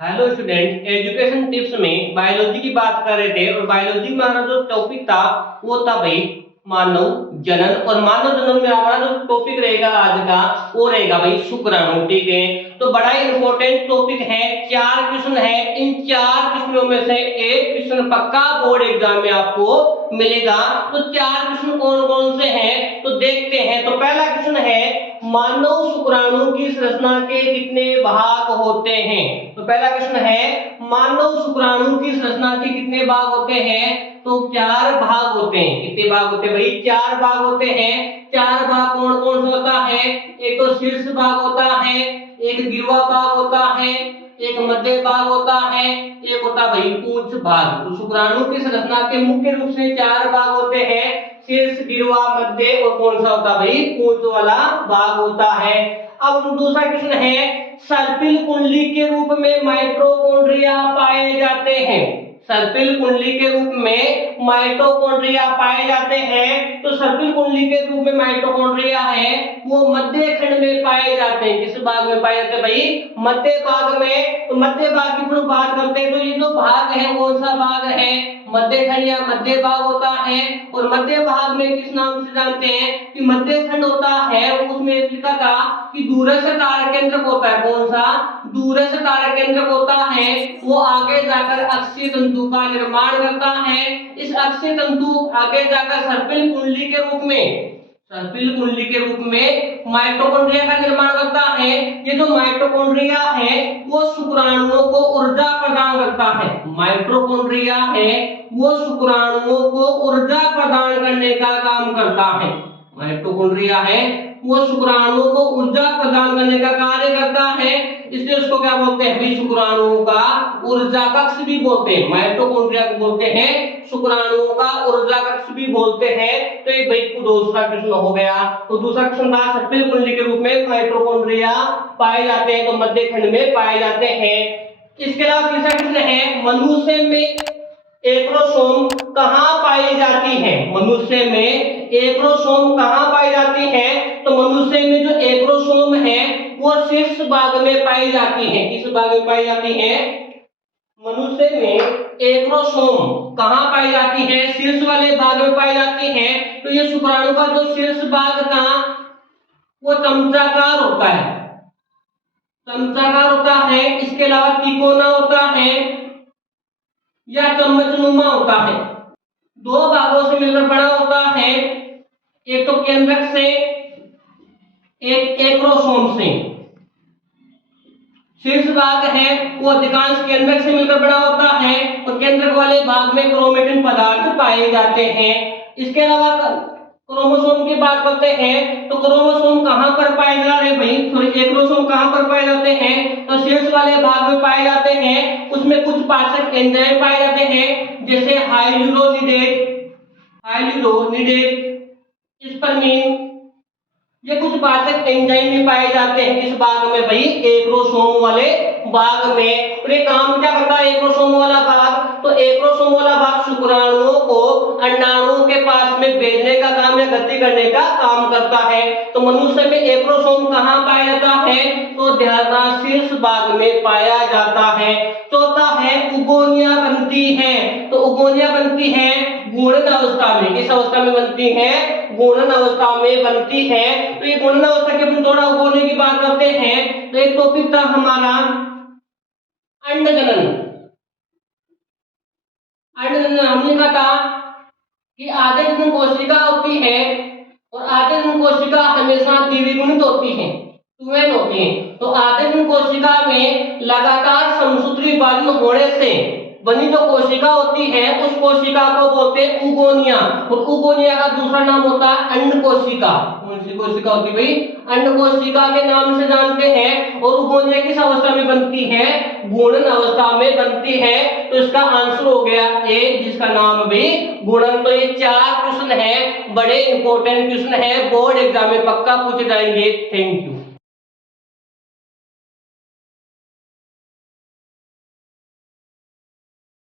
Hello student, education tips में biology की बात कर रहे थे और बायोलॉजी में हमारा जो टॉपिक था वो था भाई मानव जनन। और मानव जनन में हमारा जो टॉपिक रहेगा आज का वो रहेगा भाई शुक्राणु। ठीक है, तो बड़ा ही इंपॉर्टेंट टॉपिक है। 4 क्वेश्चन है, इन 4 क्वेश्चनों में से एक क्वेश्चन पक्का बोर्ड एग्जाम में आपको मिलेगा। तो 4 क्वेश्चन कौन कौन से हैं तो देखते हैं। तो पहला क्वेश्चन है मानव शुक्राणु की संरचना के कितने भाग होते हैं। तो पहला क्वेश्चन है मानव शुक्राणु की संरचना के कितने भाग होते हैं। तो 4 भाग होते हैं। कितने भाग होते हैं भाई? 4 भाग होते हैं। 4 भाग कौन कौन सा होता है? एक तो शीर्ष भाग होता है, एक गिरवा भाग होता है, एक मध्य भाग होता है, एक होता भाई पूंछ भाग। तो शुक्राणु की संरचना के मुख्य रूप से 4 भाग होते हैं, शीर्ष, गिरवा, मध्य और कौन सा होता भाई? पूंछ वाला भाग होता है। अब दूसरा क्वेश्चन है सर्पिल कुंडली के रूप में माइटोकॉन्ड्रिया पाए जाते हैं। सर्पिल कुंडली के रूप में माइटोकॉन्ड्रिया पाए जाते हैं। तो सर्पिल कुंडली के रूप में माइटोकॉन्ड्रिया है वो मध्य खंड में पाए जाते हैं। किस भाग में पाए जाते हैं भाई? मध्य भाग में। तो मध्य भाग की हम बात करते हैं तो ये जो भाग है कौन सा भाग है? मध्य खंड या मध्य भाग होता है। और मध्य भाग में किस नाम से जानते हैं कि मध्य खंड होता है उसमें लिखा था कि दूरस्थ तार केंद्रक होता है। कौन सा? दूरस्थ तार केंद्रक होता है वो आगे जाकर अक्षीय तंतु का निर्माण करता है। इस अक्षीय तंतु आगे जाकर सर्पिल कुंडली के रूप में माइटोकॉन्ड्रिया का निर्माण करता है। ये जो माइटोकॉन्ड्रिया है वो शुक्राणुओं को ऊर्जा प्रदान करता है। माइटोकॉन्ड्रिया है वो शुक्राणुओं को ऊर्जा प्रदान करने का काम करता है। माइटोकॉन्ड्रिया है वो शुक्राणुओं को ऊर्जा प्रदान करने का कार्य करता है, इसलिए उसको क्या बोलते हैं भाई? शुक्राणुओं का ऊर्जा कक्ष भी बोलते हैं। माइटोकॉन्ड्रिया को बोलते हैं शुक्राणुओं का ऊर्जा कक्ष भी बोलते हैं। तो ये भाई दूसरा प्रश्न हो गया। तो दूसरा प्रश्न था सर्पिल कुंडली के रूप में माइटोकॉन्ड्रिया पाए जाते हैं तो मध्य खंड में पाए जाते हैं। इसके अलावा तीसरा प्रश्न है मनुष्य में एक्रोसोम कहाँ पाई जाती है? मनुष्य में एक्रोसोम कहाँ पाई जाती है? तो मनुष्य में जो एक्रोसोम है वो शीर्ष भाग में पाई जाती है। किस भाग में पाई जाती है? मनुष्य में एक्रोसोम कहाँ पाई जाती है? शीर्ष वाले भाग में पाई जाती है। तो ये शुक्राणु का जो शीर्ष भाग था वो चमचाकार होता है। चमचाकार होता है। इसके अलावा तिकोना होता है या चम्मचनुमा होता है। 2 भागों से मिलकर बना होता है, एक तो केंद्रक से, एक एक्रोसोम से। शीर्ष भाग है वो अधिकांश केंद्रक से मिलकर बना होता है और केंद्रक वाले भाग में क्रोमेटिन पदार्थ पाए जाते हैं। इसके अलावा क्रोमोसोम की बात करते हैं तो क्रोमोसोम कहां पर पाए जा रहे हैं भाई? सॉरी, एक्रोसोम कहां पर पाए जाते हैं? तो शीर्ष वाले भाग में पाए जाते हैं। उसमें कुछ पाचक एंजाइम पाए जाते हैं जैसे हाइल्यूरोनिडेज, स्पर्मीन। ये कुछ पाचक एंजाइम भी पाए जाते हैं इस भाग में भाई? एक्रोसोम वाले भाग में। और ये काम क्या करता है एक्रोसोम वाला भाग? तो एक्रोसोम वाला भाग शुक्राणुओं को अंडाणुओं के पास में भेजने का काम या गति करने का काम करता है। तो मनुष्य में एक्रोसोम कहाँ पाया जाता है? तो ध्यान शीर्ष भाग में पाया जाता है। चौथा है उगोनिया बनती है। तो उगोनिया बनती है गुणन अवस्था में। किस अवस्था में बनती है? गुणन अवस्था में बनती है। तो ये गुणन अवस्था के अपन थोड़ा उगोने की बात करते हैं। तो एक टॉपिक था हमारा अंडजनन। अंडजनन हमने कहा था कि आधे जनन कोशिका होती है और आधे जनन कोशिका हमेशा द्विगुणित होती है, ट्वेन होती है। तो आधे जनन कोशिका में लगातार समसूत्री विभाजन होने से बनी जो कोशिका होती है उस कोशिका को बोलते हैं उगोनिया। और उगोनिया का दूसरा नाम होता है अंड कोशिका। कौन सी कोशिका होती है भाई? अंड कोशिका के नाम से जानते हैं। और उगोनिया किस अवस्था में बनती है? गुणन अवस्था में बनती है। तो इसका आंसर हो गया ए, जिसका नाम भी गुणन। तो ये 4 क्वेश्चन है, बड़े इंपॉर्टेंट क्वेश्चन है, बोर्ड एग्जाम में पक्का पूछे जाएंगे। Thank you.